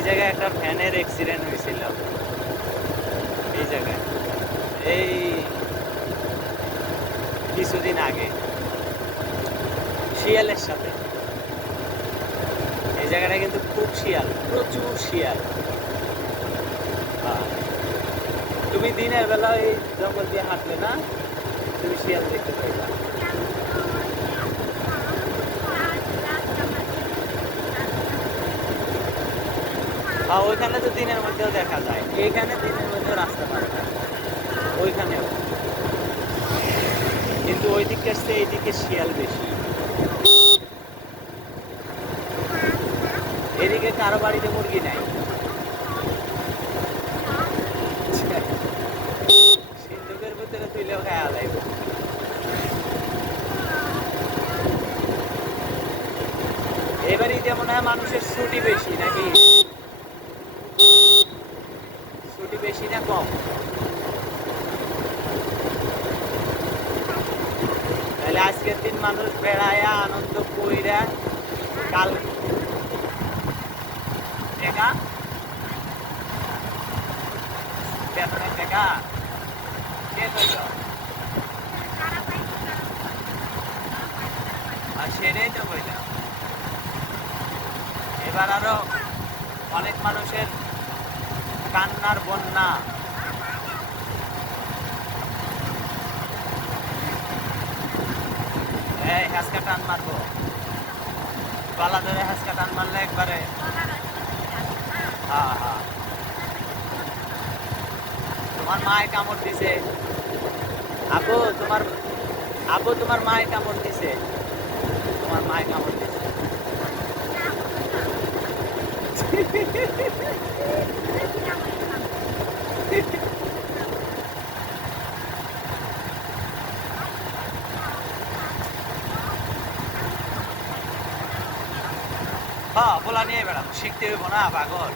এই জায়গায় একটা ভ্যানের অ্যাক্সিডেন্ট হয়েছিল, এই জায়গায় এই কিছুদিন আগে শিয়ালের সাথে। এই জায়গাটা কিন্তু খুব শিয়াল, প্রচুর শিয়াল। তুমি দিনের বেলা এই জঙ্গল দিয়ে হাঁটলে না, তুমি শিয়াল দেখতে পাইবা। বা ওইখানে তো দিনের মধ্যেও দেখা যায়, এইখানে দিনের মধ্যেও রাস্তা পারে না, ওইখানেও। কিন্তু ওই দিকে আসছে, এইদিকে শিয়াল বেশি। এদিকে কারো বাড়িতে মুরগি নাই, সিন্ধুকের ভিতরে তুইলেও খায়া লাগবে। এবারই যেমন হয় মানুষের ছুটি বেশি নাকি, ছুটি বেশি না কম? তাহলে আজকের দিন মানুষ বেড়ায়া আনন্দ কইরা কাল টেকা বেতনের টেকা কে কইল? আর সেটাই তো কইলাম, এবার আরো অনেক মানুষের কান্নার বন্যা। এই হ্যাঁচকা টান মারবো, গলা ধরে হ্যাঁচকা টান মারলে একবারে। হ্যাঁ হ্যাঁ, তোমার মায়ের কামড় দিছে আপু, তোমার মায়ের কামড় দিছে, তোমার মায়ের কামড় দিছে। হ্যাঁ, বলা নিয়ে বেড়াবো, শিখতে হইব না পাগল।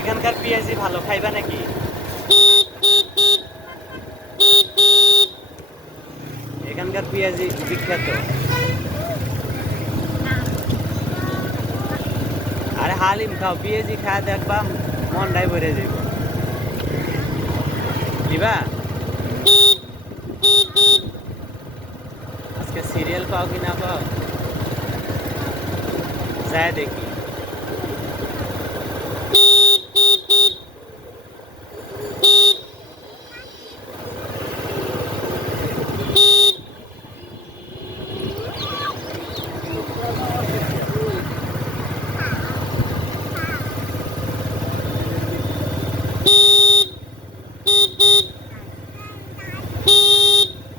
এখানকার পেঁয়াজি ভালো, খাইবা নাকি? এখানকার পেঁয়াজি বিখ্যাত। আরে হালিম খাও, পেঁয়াজি খায় দেখবা মনটাই ভরে যাইব। দিবা আজকে সিরিয়াল পাও কি না পাও, যায় দেখি।